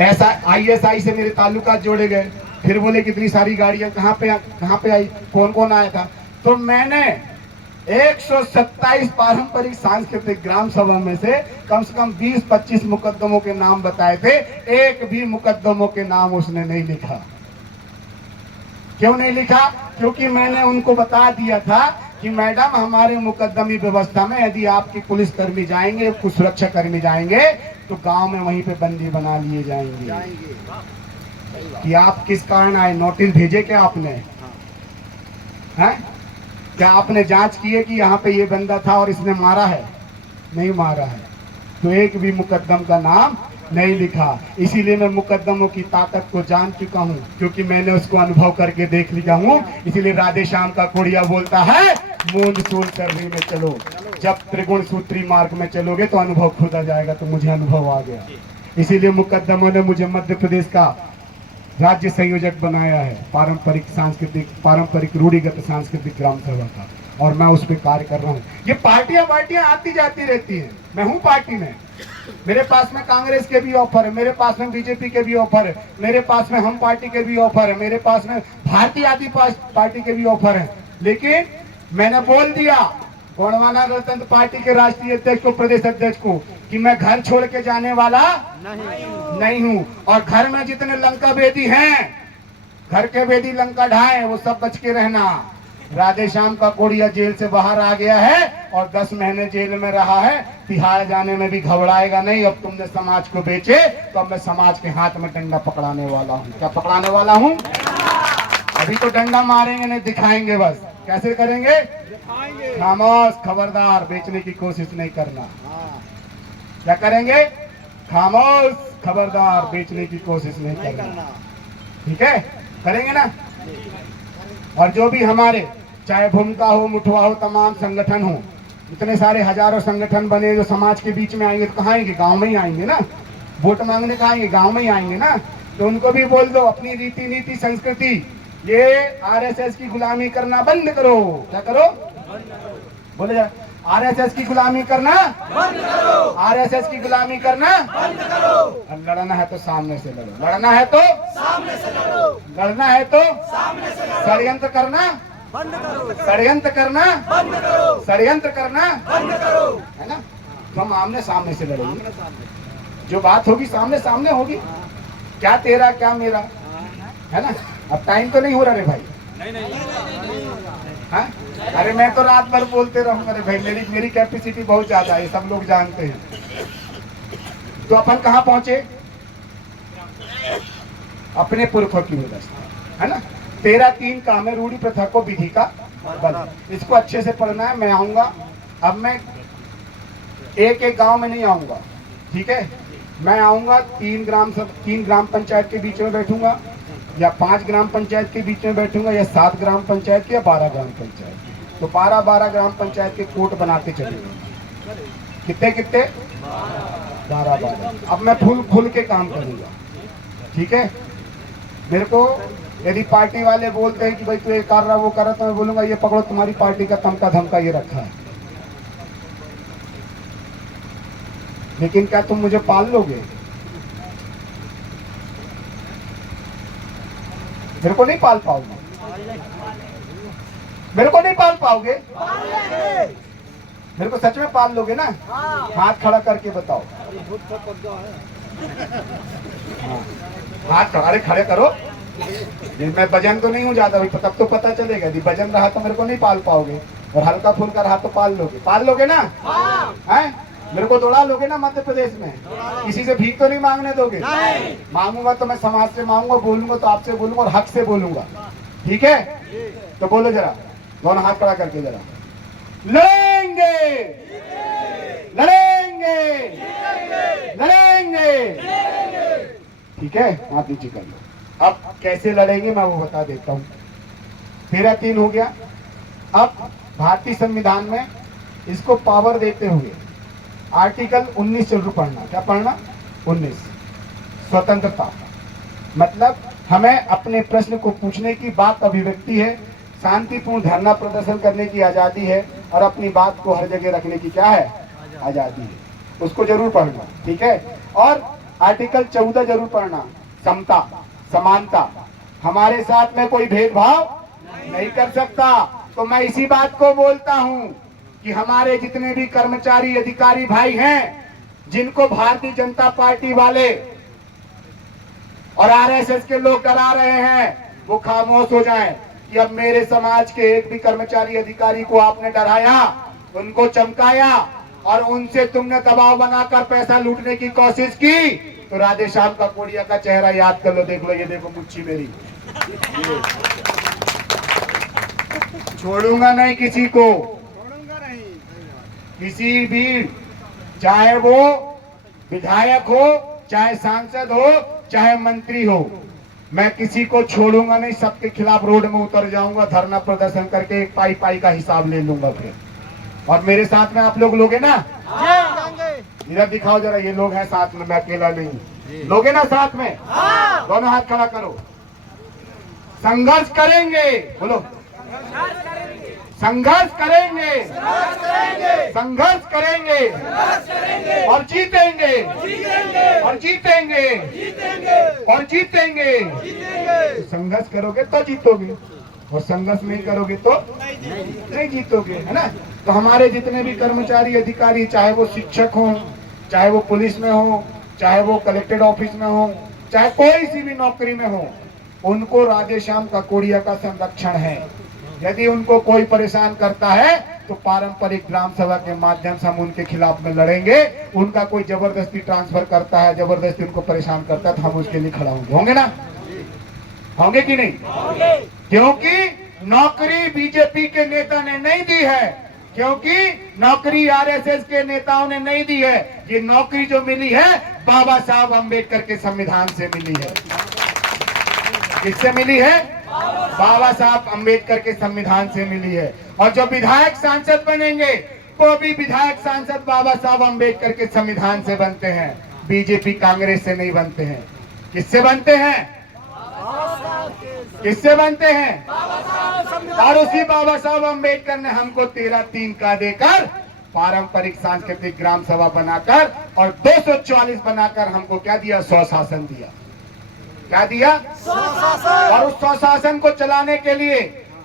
ऐसा ISI से मेरे ताल्लुकात जोड़े गए। फिर बोले कितनी सारी गाड़ियां कहाँ पे आई, कौन कौन आया था। तो मैंने 127 पारंपरिक सांस्कृतिक ग्राम सभा में से कम 20-25 मुकदमों के नाम बताए थे। एक भी मुकदमों के नाम उसने नहीं लिखा। क्यों नहीं लिखा? क्योंकि मैंने उनको बता दिया था कि मैडम हमारे मुकदमी व्यवस्था में यदि आपके पुलिसकर्मी जाएंगे, कुछ सुरक्षा कर्मी जाएंगे तो गांव में वहीं पे बंदी बना लिए जाएंगे। कि आप किस कारण आए, नोटिस भेजे क्या आपने? हैं? क्या आपने जांच की है कि यहाँ पे ये बंदा था और इसने मारा है? नहीं मारा है। तो एक भी मुकदम का नाम नहीं लिखा। इसीलिए मैं मुकदमों की ताकत को जान चुका हूँ, क्योंकि मैंने उसको अनुभव करके देख लिया हूँ। इसीलिए राधे श्याम का कोड़िया बोलता है, मूंद सूल सर्री में चलो, जब त्रिगुण सूत्री मार्ग में चलोगे तो अनुभव खुद आ जाएगा। तो मुझे अनुभव आ गया, इसीलिए मुकदमों ने मुझे मध्य प्रदेश का राज्य संयोजक बनाया है, पारंपरिक रूढ़िगत सांस्कृतिक ग्राम सभा का, और मैं उस पर कार्य कर रहा हूँ। ये पार्टियां आती जाती रहती हैं, मैं हूँ पार्टी में। मेरे पास में कांग्रेस के भी ऑफर है, मेरे पास में बीजेपी के भी ऑफर है, मेरे पास में हम पार्टी के भी ऑफर है, मेरे पास में भारतीय आदि पार्टी के भी ऑफर है। लेकिन मैंने बोल दिया गोंडवाना गणतंत्र पार्टी के राष्ट्रीय अध्यक्ष को, प्रदेश अध्यक्ष को, कि मैं घर छोड़ के जाने वाला नहीं हूँ। और घर में जितने लंका भेदी हैं, घर के भेदी लंका ढाए, वो सब बच के रहना। राधे श्याम का कोड़िया जेल से बाहर आ गया है और 10 महीने जेल में रहा है। तिहाड़ जाने में भी घबराएगा नहीं। अब तुमने समाज को बेचे तो अब मैं समाज के हाथ में डंडा पकड़ाने वाला हूँ। क्या पकड़ाने वाला हूँ? अभी तो डंडा मारेंगे नहीं, दिखाएंगे बस। कैसे करेंगे? खामोश, खबरदार, बेचने की कोशिश नहीं करना। क्या करेंगे? खामोश, खबरदार, बेचने की कोशिश नहीं करना। ठीक है? करेंगे ना? और जो भी हमारे, चाहे भूमिका हो, मुठवा हो, तमाम संगठन हो, इतने सारे हजारों संगठन बने जो समाज के बीच में आएंगे, तो कहाँ आएंगे? गांव में ही आएंगे ना। वोट मांगने कहाँ आएंगे? गांव में ही आएंगे ना। तो उनको भी बोल दो, अपनी रीति नीति संस्कृति, ये RSS की गुलामी करना बंद करो। क्या करो? बोले जा, RSS की गुलामी करना बंद करो। RSS की गुलामी करना बंद करो। और लड़ना है तो सामने से लड़ो, लड़ना है तो सामने से लड़ो, लड़ना है तो सामने से लड़ो। षड्यंत्र करना बंद करो, षड्यंत्र करना बंद करो, षड्यंत्र करना बंद करो, है ना। तो हम आमने सामने से लड़ेंगे, जो बात होगी सामने सामने होगी। क्या तेरा क्या मेरा, है ना। अब टाइम तो नहीं हो रहा रे भाई? हाँ? अरे मैं तो रात भर बोलते रहूंगा रे भाई, मेरी कैपेसिटी बहुत ज्यादा है, सब लोग जानते हैं। तो अपन कहाँ पहुंचे? अपने पुरखों की व्यवस्था, है ना। 13(3) काम है, रूढ़ी प्रथा को विधि का बल। इसको अच्छे से पढ़ना है। मैं आऊंगा, अब मैं एक गांव में नहीं आऊंगा, ठीक है। मैं आऊंगा 3 ग्राम पंचायत के बीच में बैठूंगा, या 5 ग्राम पंचायत के बीच में बैठूंगा, या 7 ग्राम पंचायत के, या 12 ग्राम पंचायत। तो 12 ग्राम पंचायत के कोर्ट बनाते चलेंगे। कितने 12। अब मैं खुल के काम करूंगा, ठीक है। मेरे को यदि पार्टी वाले बोलते हैं कि भाई तू ये कर रहा वो कर रहा, तो मैं बोलूंगा ये पकड़ो, तुम्हारी पार्टी का तमका धमका ये रखा है, लेकिन क्या तुम मुझे पाल लोगे? मेरे को नहीं पाल पाओगे, मेरे को नहीं पाल पाओगे, मेरे को सच में पाल लोगे ना? हाथ खड़ा करके बताओ। हाँ, हाथ खड़ा, अरे खड़े करो। मैं वजन तो नहीं हूँ ज्यादा, तब तो पता चलेगा। यदि वजन रहा तो मेरे को नहीं पाल पाओगे, और हल्का फुल्का रहा तो पाल लोगे ना? हैं? मेरे को दौड़ा लोगे ना मध्य प्रदेश में? किसी से भीख तो नहीं मांगने दोगे? मांगूंगा तो मैं समाज से मांगूंगा, बोलूंगा तो आपसे बोलूंगा, और हक से बोलूंगा, ठीक है। तो बोलो जरा, दोनों हाथ खड़ा करके जरा। लड़ेंगे, लड़ेंगे, लड़ेंगे, ठीक है। हाथ नीचे कर लो। अब कैसे लड़ेंगे मैं वो बता देता हूँ। 13(3) हो गया। अब भारतीय संविधान में इसको पावर देते हुए आर्टिकल 19 जरूर पढ़ना। क्या पढ़ना? 19, स्वतंत्रता। मतलब हमें अपने प्रश्न को पूछने की बात अभिव्यक्ति है, शांतिपूर्ण धरना प्रदर्शन करने की आजादी है, और अपनी बात को हर जगह रखने की क्या है? आजादी है। उसको जरूर पढ़ना, ठीक है। और आर्टिकल 14 जरूर पढ़ना, समता, समानता, हमारे साथ में कोई भेदभाव नहीं कर सकता। तो मैं इसी बात को बोलता हूं कि हमारे जितने भी कर्मचारी अधिकारी भाई हैं, जिनको भारतीय जनता पार्टी वाले और आरएसएस के लोग डरा रहे हैं, वो खामोश हो जाएं कि अब मेरे समाज के एक भी कर्मचारी अधिकारी को आपने डराया, उनको चमकाया और उनसे तुमने दबाव बनाकर पैसा लूटने की कोशिश की, तो राधे श्याम का कोड़िया का चेहरा याद कर लो, देख लो, ये देखो मुच्छी मेरी, छोड़ूंगा नहीं किसी को, किसी भी, चाहे वो विधायक हो, चाहे सांसद हो, चाहे मंत्री हो, मैं किसी को छोड़ूंगा नहीं, सबके खिलाफ रोड में उतर जाऊंगा, धरना प्रदर्शन करके एक पाई पाई का हिसाब ले लूंगा फिर। और मेरे साथ में आप लोग लोगे ना? इधर दिखाओ जरा, ये लोग हैं साथ में, मैं अकेला नहीं, लोगे ना साथ में? दोनों हाथ खड़ा करो। संघर्ष करेंगे, बोलो, संघर्ष करेंगे, संघर्ष करेंगे और जीतेंगे, और जीतेंगे, और जीतेंगे। संघर्ष करोगे तो जीतोगे, और संघर्ष नहीं करोगे तो नहीं जीतोगे, है ना? तो हमारे जितने भी कर्मचारी अधिकारी, चाहे वो शिक्षक हो, चाहे वो पुलिस में हो, चाहे वो कलेक्टेड ऑफिस में हो, चाहे कोई सी भी नौकरी में हो, उनको राधे श्याम काकोड़िया का संरक्षण है। यदि उनको कोई परेशान करता है तो पारंपरिक ग्राम सभा के माध्यम से हम उनके खिलाफ में लड़ेंगे। उनका कोई जबरदस्ती ट्रांसफर करता है, जबरदस्ती उनको परेशान करता है, तो हम उसके लिए खड़ा होंगे ना? होंगे कि नहीं? क्योंकि नौकरी बीजेपी के नेता ने नहीं दी है, क्योंकि नौकरी आरएसएस के नेताओं ने नहीं दी है। ये नौकरी जो मिली है बाबा साहब अम्बेडकर के संविधान से मिली है। किससे मिली है? बाबा साहब अम्बेडकर के संविधान से मिली है। और जो विधायक सांसद बनेंगे वो भी विधायक सांसद बाबा साहब अम्बेडकर के संविधान से बनते हैं, बीजेपी कांग्रेस से नहीं बनते हैं। किससे बनते हैं? किससे बनते हैं? और उसी बाबा साहब अम्बेडकर ने हमको 13(3) का देकर पारंपरिक सांस्कृतिक ग्राम सभा बनाकर और 244 बनाकर हमको क्या दिया? स्वशासन दिया। क्या दिया? और उस स्वशासन को चलाने के लिए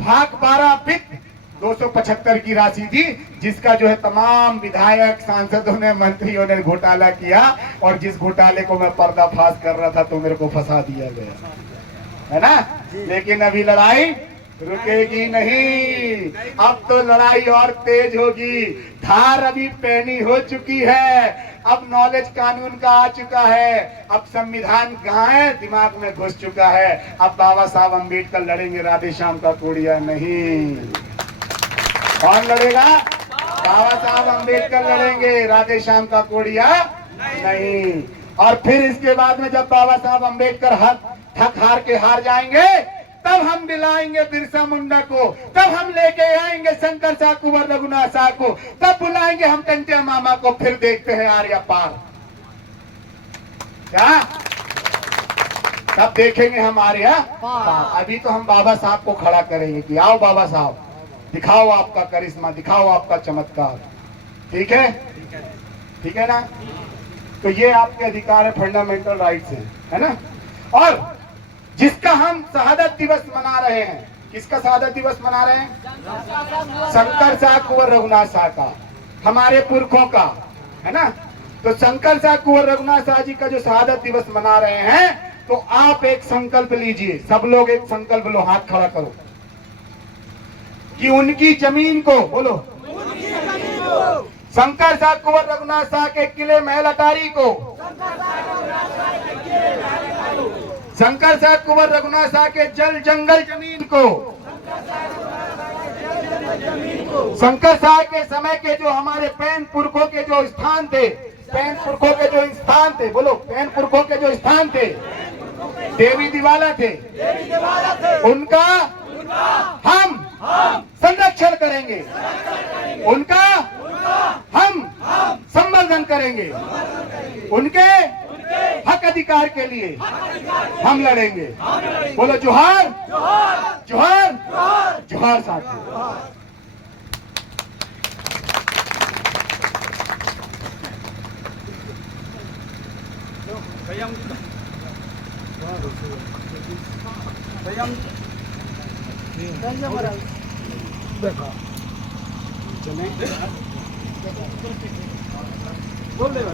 भाग 12 वित्त 275 की राशि दी, जिसका जो है तमाम विधायक सांसदों ने, मंत्रियों ने घोटाला किया, और जिस घोटाले को मैं पर्दाफाश कर रहा था तो मेरे को फंसा दिया गया, है ना? लेकिन अभी लड़ाई रुकेगी नहीं, अब तो लड़ाई और तेज होगी। धार अभी पैनी हो चुकी है, अब नॉलेज कानून का आ चुका है, अब संविधान कहाँ है? दिमाग में घुस चुका है। अब बाबा साहब अम्बेडकर लड़ेंगे, राधे श्याम काकोड़िया नहीं। कौन लड़ेगा? बाबा साहब अम्बेडकर लड़ेंगे, राधे श्याम काकोड़िया नहीं। और फिर इसके बाद में जब बाबा साहब अम्बेडकर थक हार के हार जाएंगे, तब हम बुलाएंगे बिरसा मुंडा को, तब हम लेके आएंगे शंकर शाह, कुंवर रघुनाथ शाह को, तब बुलाएंगे हम टंटिया मामा को। फिर देखते हैं आर्या पार, क्या? तब देखेंगे हम आर्या पार। अभी तो हम बाबा साहब को खड़ा करेंगे कि आओ बाबा साहब, दिखाओ आपका करिश्मा, दिखाओ आपका चमत्कार। ठीक है? ठीक है ना? तो ये आपके अधिकार है, फंडामेंटल राइट्स है ना? और जिसका हम शहादत दिवस मना रहे हैं, किसका शहादत दिवस मना रहे हैं? शंकर शाह कुंवर रघुनाथ शाह का, हमारे पुरखों का, है ना? तो शंकर शाह कुंवर रघुनाथ शाह जी का जो शहादत दिवस मना रहे हैं, तो आप एक संकल्प लीजिए, सब लोग एक संकल्प लो, हाथ खड़ा करो, कि उनकी जमीन को, बोलो, शंकर शाह कुंवर रघुनाथ शाह के किले महल अटारी को, शंकर शाह कुंवर रघुनाथ शाह के जल जंगल जमीन को, शंकर शाह के समय के जो हमारे पैन पुरखों के जो स्थान थे, पैन पुरखों के जो स्थान थे, बोलो, पैन पुरखों के जो स्थान थे, देवी दिवाला थे, उनका हम संरक्षण करेंगे, उनका हम संवर्धन करेंगे, उनके हक अधिकार के लिए हम लड़ेंगे। बोलो जोहार, जोहार, जोहार साथियों। देखा चले